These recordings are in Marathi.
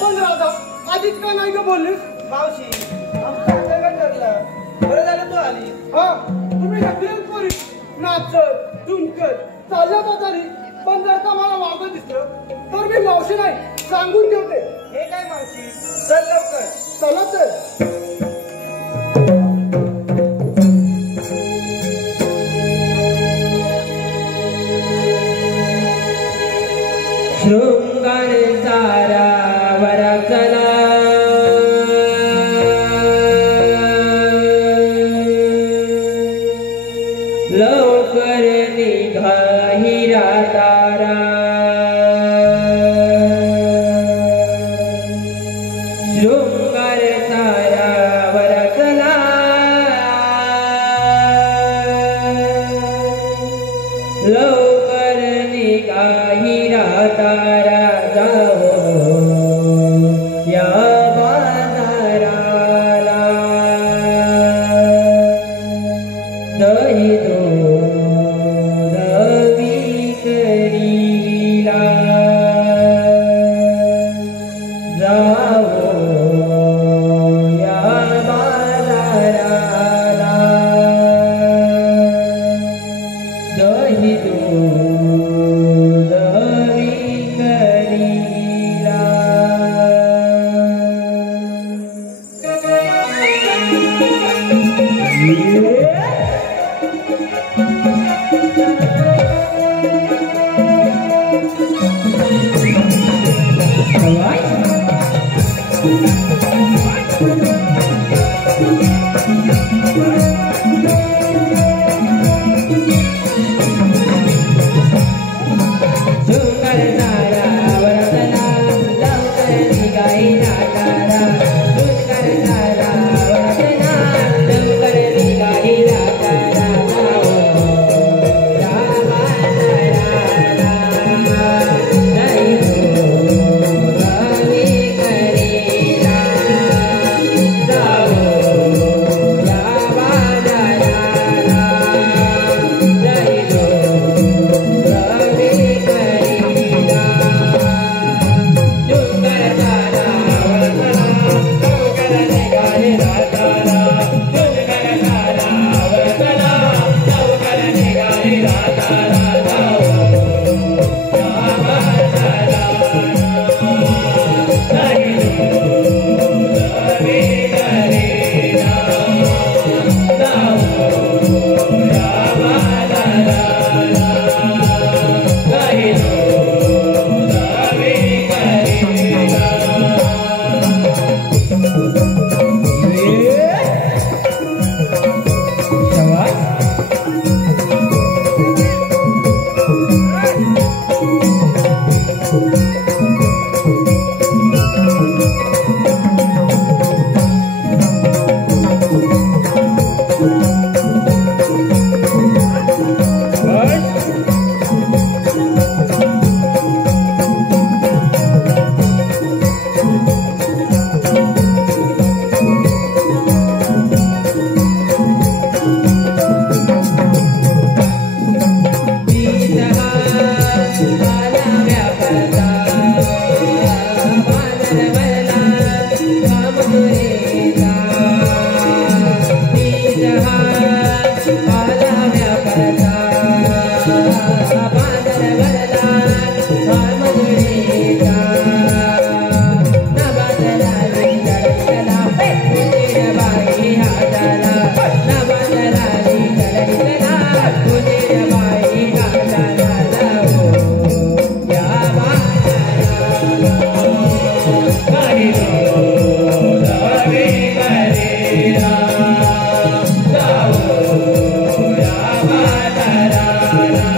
पण राधा आधीच का नाही का बोललीस? मावशी आमचं आता काय ठरलं? बरं झालं तू आली. हा तुम्ही सगळेच पोरी नाचत झुमकत चालल्या बाजारी, पण जर का मला वागत दिसलं तर मी मावशी नाही सांगून ठेवते. हे काय मावशी? चल लवकर. चला तर. शृंगार सारा वरचला लवकर निघा हिरा तारा शृंगार सारा वरचला लवकर निघा हिरा तारा जाओ या बाजाराला दही दूध विक्रीला जाओ या बाजाराला दही दूध विक्रीला शृंगार सारा वरचला लवकर निघा हिरा तारा शृंगार सारा वरचला लवकर निघा हिरा तारा जाओ या बाजाराला दही दूध विक्रीला जाओ या बाजाराला दही दूध विक्रीला शृंगार सारा वरचला लवकर निघा हिरा तारा शृंगार सारा वरचला लवकर निघा हिरा तारा जाओ या बाजाराला दही दूध विक्रीला जाओ या बाजाराला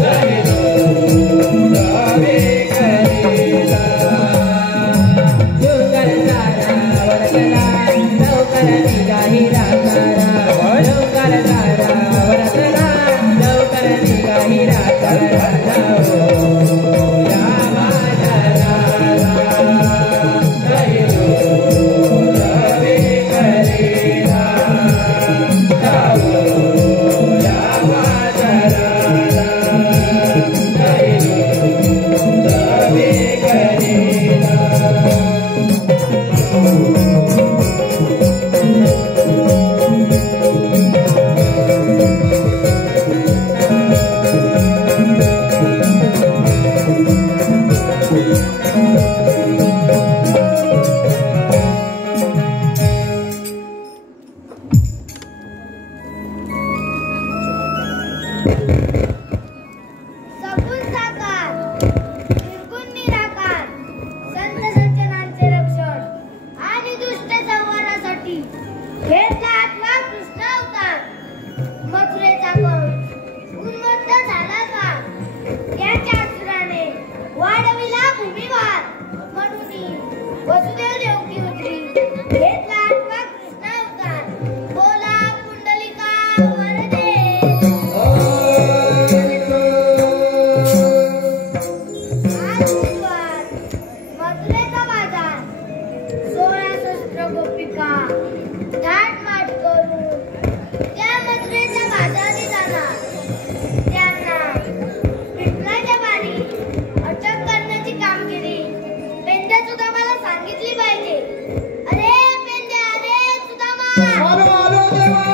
दही दूध विक्रीला हिरा तारा जाओ या बाजाराला सगुण साकार निर्गुण निराकार संत सज्जनांचे रक्षण आणि दुष्ट संहारासाठी घेतला आत्मा कृष्ण अवतार. मथुरेचा कंस उन्मत्त झाला का त्याच्या असुराने वाढविला भूमिभार. म्हणून वसुदेव देवकी उतरी घेतला आत्मा कृष्ण अवतार. बोला पुंडलिका वरदे. आज बुधवार मथुरेचा बाजार 16 शस्त्र गोपिका थाटमाट करून त्या मथुरेच्या बाजारात जाणार. त्यांना पिंपळाच्या बारी अटक करण्याची कामगिरी पेंड्या सुदामाला सांगितली पाहिजे. अरे पेंड्या, अरे सुदामा. आलो आलो देवा.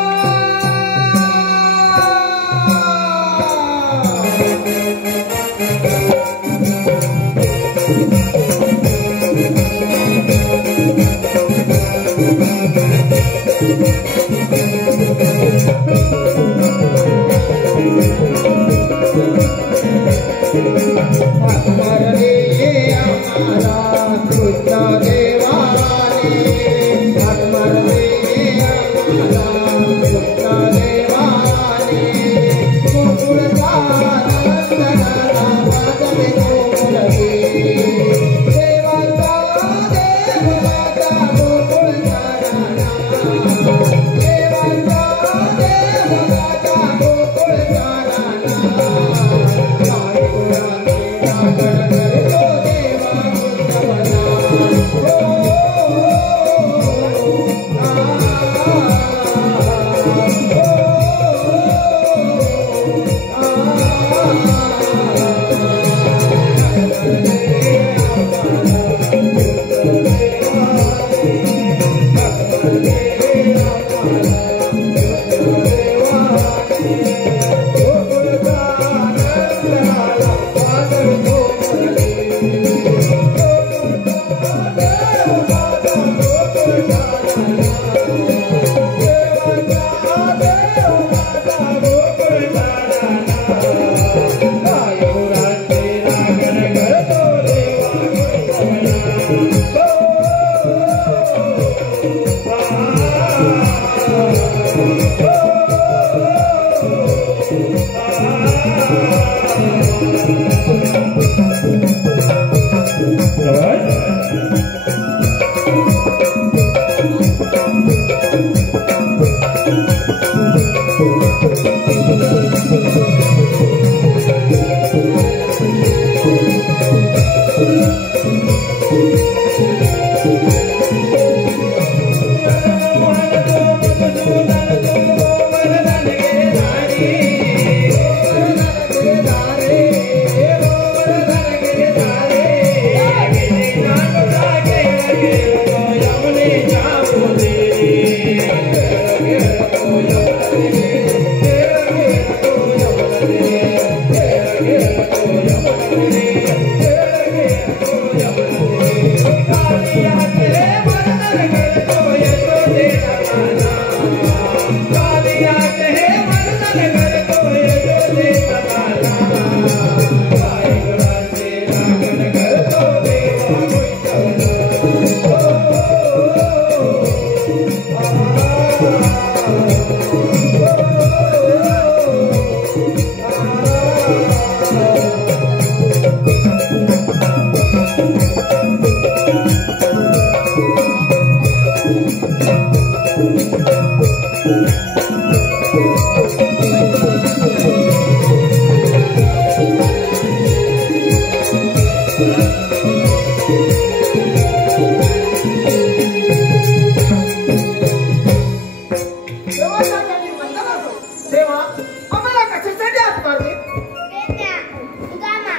पेंड्या, सुदामा.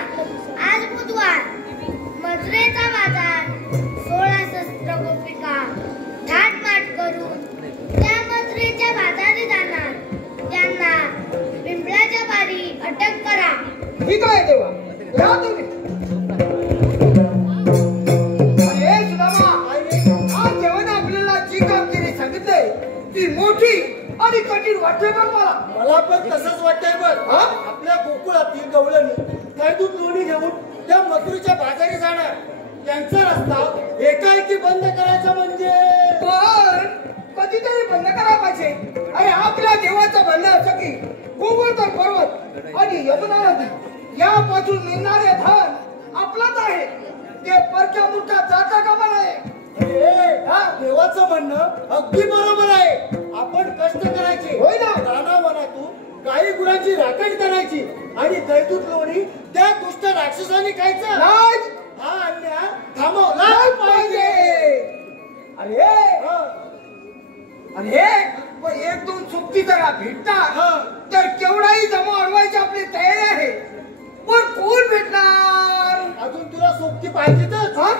आज बुधवार मथुरेचा बाजार वाटते पण मला पण तसंच वाटतंय बघ. हा? आपल्या गोकुळातील गवळणी कैदूत लोणी घेऊन त्या मथुरेच्या बाजारी जाणार. त्यांचा रस्ता एकाएकी बंद करायचा म्हणजे पण कधीतरी बंद करायला पाहिजे. अरे आपल्या देवाचं म्हणणं असं की गोवर्धन पर्वत आणि यमुना नदी यापासून मिळणारे धन आपलंच आहे. ते परक्या मुठा जाता कामा नये. देवाचं म्हणणं अगदी बरोबर आहे. आपण कष्ट करायचे. होय ना? रानावनातून गाई गुरांची राखण करायची आणि दैदूत लोणी त्या दुष्ट राक्षसाने खायचं. नाही. हा अन्याय थांबवला पाहिजे. अरे अरे पण एक दोन सुट्टी जरा भेटतात तर केवढाही जमा अडवायची आपली तयारी आहे. पण कोण भेटणार? अजून तुला सोबती पाहिजेतच. हा?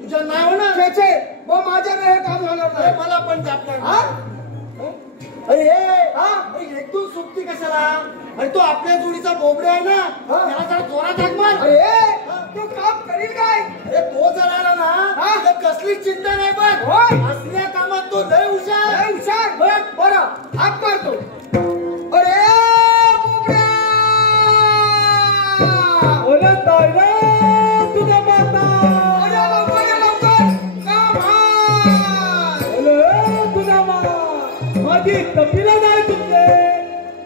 तुझ्या नाही होणार. त्याचे मग माझ्या हे काम होणार अरे नाही. मला पण जात हा? अरे एक दोन सोबती कशाला? अरे तो आपल्या जोडीचा बोबडे आहे ना, त्याला जरा जोरात हाक मार. अरे तू काम करील काय? अरे तो जर आला ना तर कसली चिंता नाही बघ. होय. असल्या कामात तो लय हुशार. लय हुशार. बरं हाक मारतो. अरे बोबड्या! ओला तायला तुझा माता अरे लवकर काम हाय. ओले तुझा मा माझी तपीला नाही तुमचे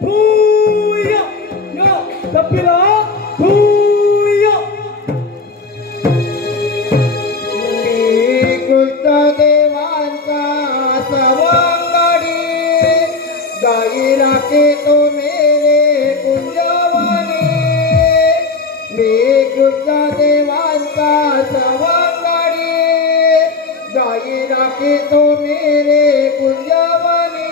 भूया या तपीला भूया कृष्ण देवांचा सवंगडी गाई राखे तो मेरे कुंजवानी. मी कृष्ण देवांचा सवंगडी गाई राखे तो मेरे कुंजवानी.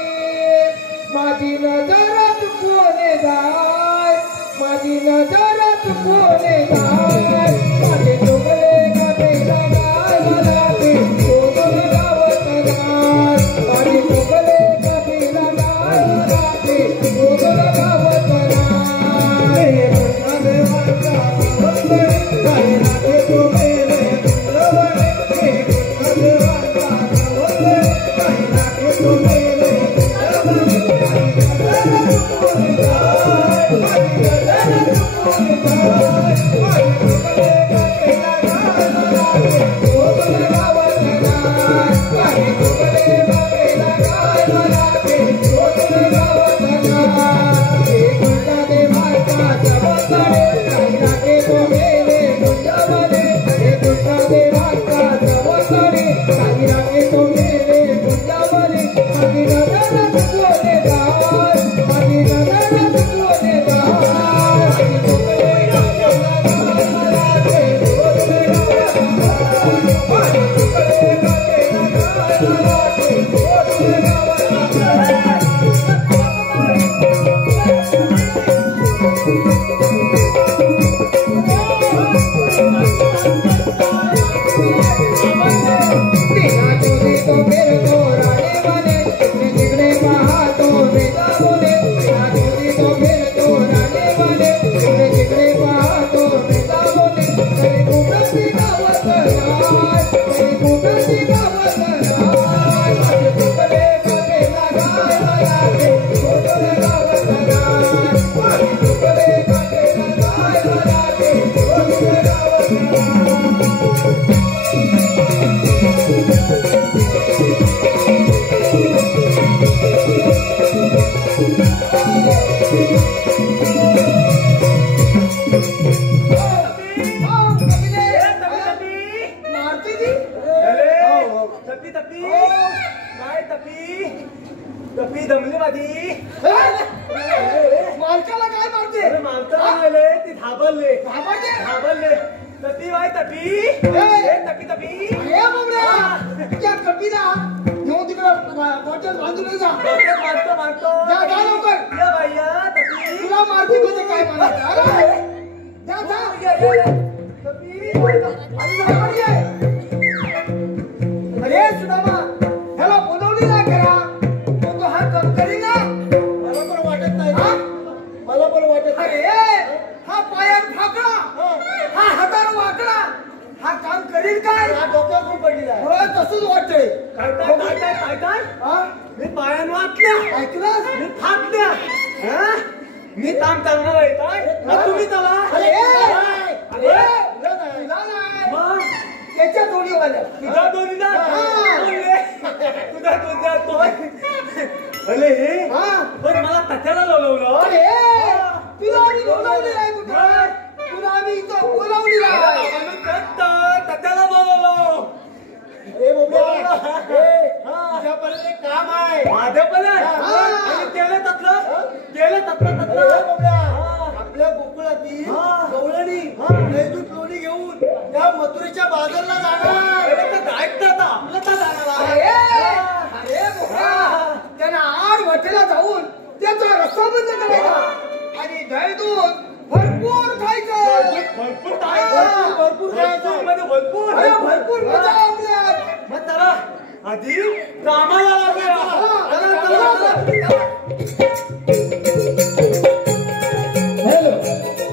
माझी नजर चुकवणे जाय, माझी नजर चुकवणे जाय. माझे चुकले कपेला गाय मला ते शोधून गावत नाय. माझे चुकले कपेला गाय मला ते शोधून गावत नाय. कृष्ण देवाचा सवंगडी गाई राखे तो मेरे कुंजवानी. कृष्ण देवाचा सवंगडी गाई राखे तो मेरे कुंजवानी. तपी दमली माझी. मालकाला काय मारते? अरे माणसाला राहिले ती थांबले थांबायचे? थांबले. तपी बाय तपी तपी तपी हे बाबड्या, त्या कपीला घेऊन तिकडं बॉटल बांधून जा. मारतो मारतो जा लवकर. या बाईया तपी तुला मारती म्हणजे काय म्हणायचं? अरे जा तपी अरे सुदामा, ह्याला बोलवली ना करा. तो हा काम करीन ना. मला पण वाटत नाही. मला पण वाटत नाही. अरे हा पायात फाकडा, हा हातावर वाकडा, हा काम करील काय हा डोक्यावर पण पडलेला आहे. हो तसंच वाटतंय. काय काय काय काय काय काय हा? मी पायानं वाचल्या ऐकलंस? मी फाटल्या हा? मी काम करणार आहे काय मग तुम्ही चला अरे, अरे, तुला नाही. मग त्याच्या जोडीवाल्या. तुझा दोन्हीला हा. तुझा दोन्हीला तो अरे हे हा. पण मला तथ्याला लावलं अरे, तुला आम्ही बोलावलेलं आहे कुठं? तुला आम्ही इथं बोलावलेलं आहे. तथ्याला बोलवलं ए बाबा, ए, तुझ्यापर्यंत एक काम आहे. माझं पण आहे. हा. आणि केलं तथलं अरे बाबा, आपल्या गोकुळातील हा. गवळणी हा. नैदूत लोणी घेऊन त्या मथुरेच्या बाजारला जाणार. अरे, अरे बोका, त्यांना आड वाटेला जाऊन त्याचा रस्ता बंद करायचा आणि दही दूध भरपूर खायचं. भरपूर भरपूर खायचं. भरपूर अरे, भरपूर मजा आहे आपल्यात. मग त्याला आधी कामाला लागूया. हा, चला, चला, चला.